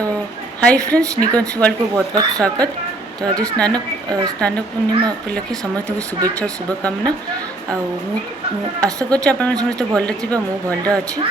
तो hi friends, निकुंज world को बहुत बहुत स्वागत। तो आज स्नान पूर्णिमा उपलक्षे समस्त को शुभेच्छा शुभकामना। आशा कर समस्त भल थे, मु भल अच्छी।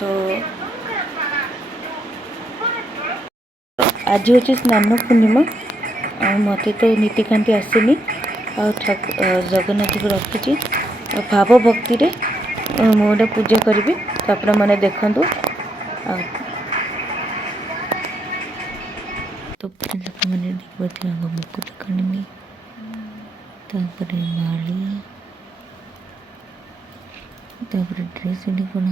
तो आज हूँ स्नान पूर्णिमा। मत तो नीतिकांति आसेनी। जगन्नाथ को रखी भाव भक्ति मुझे पूजा करी। तो आप मैंने देखूँ तो लोक मैंने देखा मुकुट काणी माली ड्रेस कौन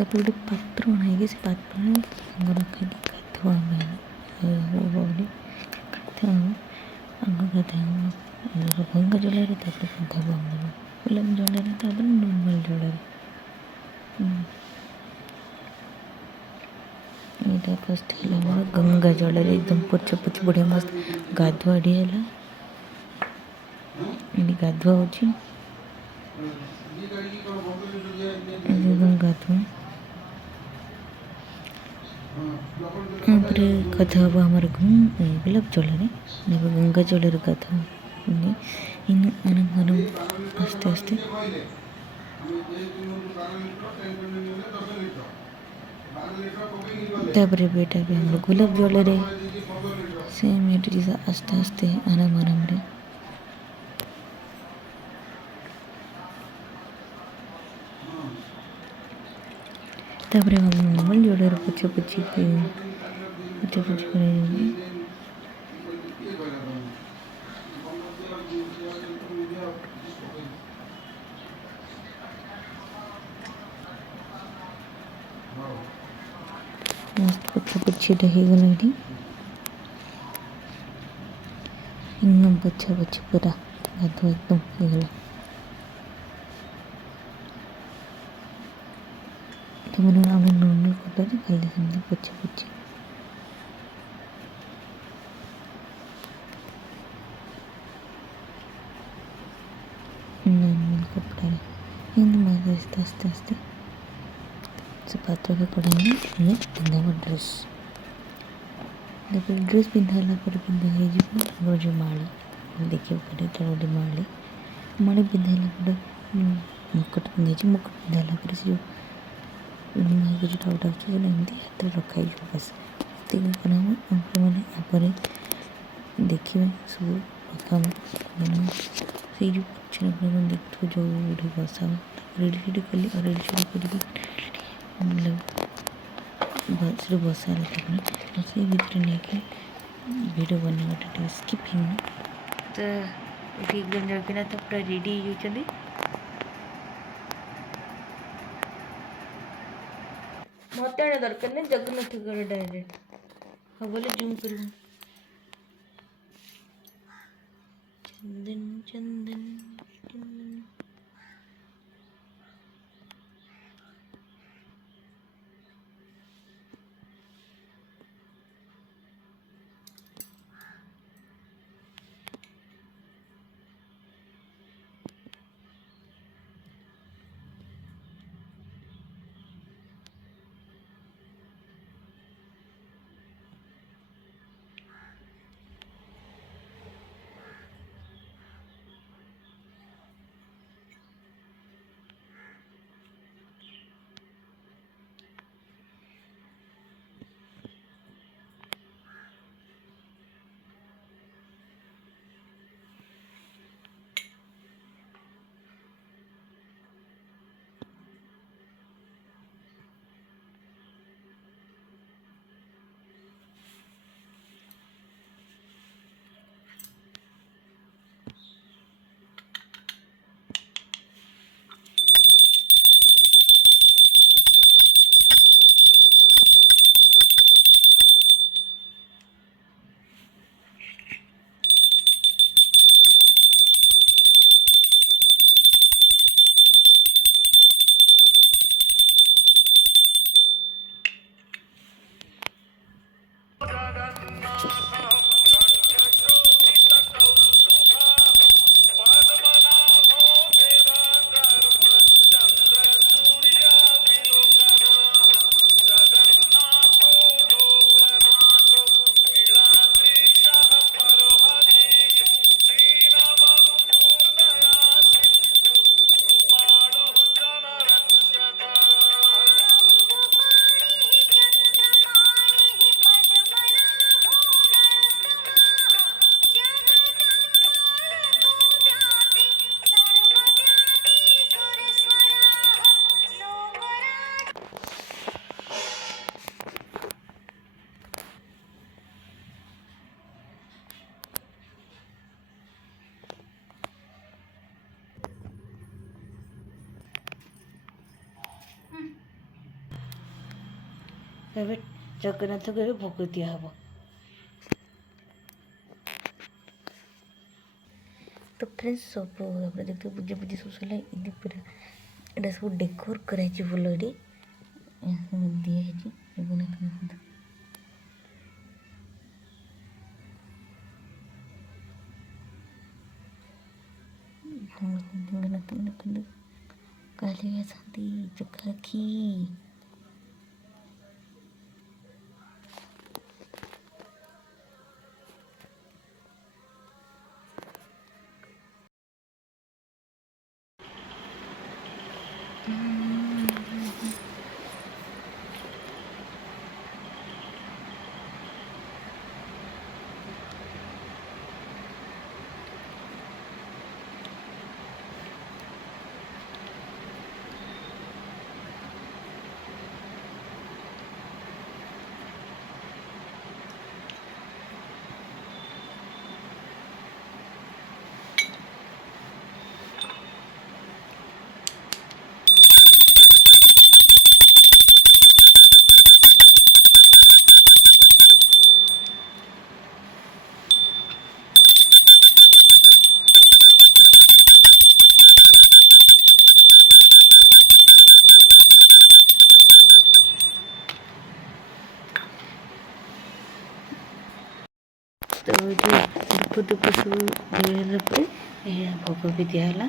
गोटे पात्र अणाई से पात्र रखा गाधुआ गंगा जल गाधुआ गुलाब जल नॉर्मल जल यहाँ फर्स्ट है गंगा जल एकदम पोछ पोछ बढ़िया मस्त गाधुआड़ी है। गाधुआ हो गाधुआ गाधा हम आमर गुलाब जल गंगा जल गाधा आस्ते आस्ते तापर बेटा भी हम गुलाब जल सेम आस्ते आस्ते आराम आराम रे तापर हम नॉर्मल जल पोछा पोछी कर मस्त पोछा पोछी हो गला एकदम पोछा पोछी पूरा गाधुआ एकदम हो गला। तो मैंने नॉर्मल कर खाली सेमती पोछा पोछी नॉर्मल कपड़ा आस्ते आस्ते आस्ते से पात्र के कड़ाई में पिंधा ड्रेस ड्रेस पिंधाला पिंधा जो माली देखिए गोटे माली माली पिंधाला मुकुट पिंधाई मुकुट पिंधाला से जो जो टाउट आमती हाथ में रखाई बस मैंने आप देखिए सब काम से जो पक्षी देखो जो बसा रेडी रेडी कली और रेडी रेडी कर बस बसा से भीतर नहीं वीडियो बनाटा स्किप होना। तो ये एकदम जगन्नाथ पूरा रेडी होती मत आने दरकार नहीं जगन्नाथ डायरेक्ट हाँ बोले जूम कर चंदन चंदन चंदन ଏବେ ଜଗନ୍ନାଥଙ୍କୁ ଏବେ ଭୋଗ ଦିଆହେବ। ତ ଫ୍ରେଣ୍ଡସ୍ ସବୁ ତାପରେ ଦେଖିବେ ପୂଜାପୂଜି ସବୁ ସରିଲା। ଏମିତି ପୁରା ଏଇଟା ସବୁ ଡେକୋର କରାହେଇଛି ଫୁଲରେ ଦିଆହେଇଛି ଜଗନ୍ନାଥଙ୍କୁ। ଜଗନ୍ନାଥ ଦେଖନ୍ତୁ କାଲି ଆସନ୍ତି ଚୋଖା ଆଖି। तो धूप धूप सब दिगला पर भोग भी दिहला।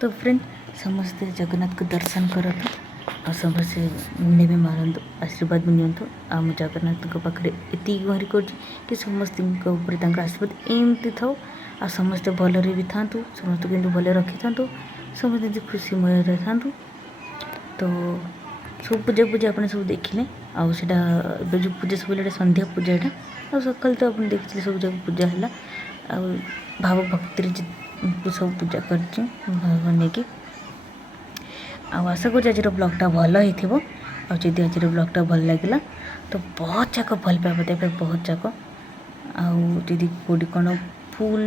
तो फ्रेंड समस्ते जगन्नाथ को दर्शन करतु और समस्ते मुंडे भी मारतु आशीर्वाद भी नियंतु। आम जगन्नाथ पाखे एति गुहारि कर कि समस्त आशीर्वाद एमती था आ समस्ते भलरे भी था समस्त के भले रखी था समस्त खुशीमय रही था। तो सब पूजा पूजा आपने सब देखिले आउटा जो पूजा सब संध्या पूजा यहाँ आ सका तो आप देखिए सब जगह पूजा है आ भाव भक्ति सब पूजा कर नहीं आशा कर आज ब्लॉगटा भल हो। आज ब्लॉगटा भल लगे तो बहुत जाक भल पाइबा देवे बहुत जाक आदि कौटी कौन फुल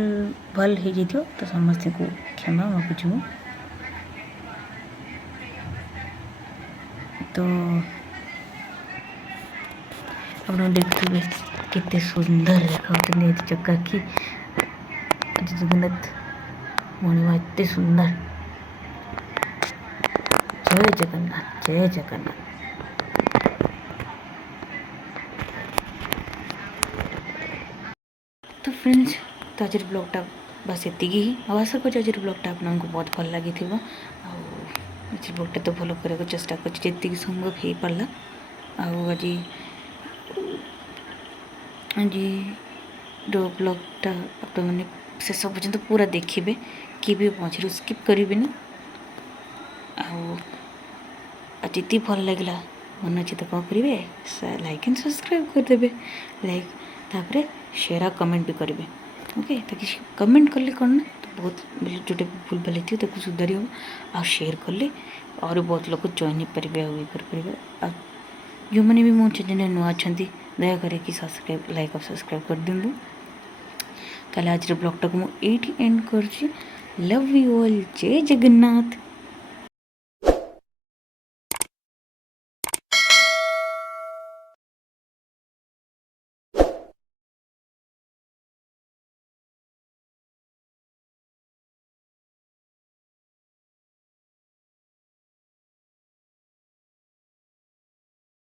भल हो जाइए तो समस्त को क्षमा मागुची। तो आप देखिए केते सुंदर देखा चकाखी जगन्नाथ मणिमा एत सुंदर। जय जगन्नाथ जय जगन्नाथ। तो फ्रेंड्स तो आज ब्लॉगटा बस एति ही आशा कर आज ब्लॉगटा आपको बहुत भल लगी आज ब्लॉगटा तो भल करने चेष्टा कर संभव हो पारा। आज जो ब्लॉगटा आप मैंने शेष पर्यंत पूरा देखिए कि भी मझे स्किप करेंगे। आती भल लगे मन अच्छे तो कौन करेंगे लाइक एंड सब्सक्राइब करदे लाइक तापर शेयर आ कमेंट भी करेंगे ओके। ताकि कमेंट कले कौन ना तो बहुत जोटे भूल भाल थी तो सुधारी हम आ शेयर कले और बहुत लोग जॉइन हो पारे करेंगे। जो मैंने भी मो चैनल नुआ अच्छा दयाकर सब्सक्राइब लाइक और सब्सक्राइब कर दिंतु। ताले आज ब्लॉगटा को मुझे एंड कर लव यू ऑल जय जगन्नाथ।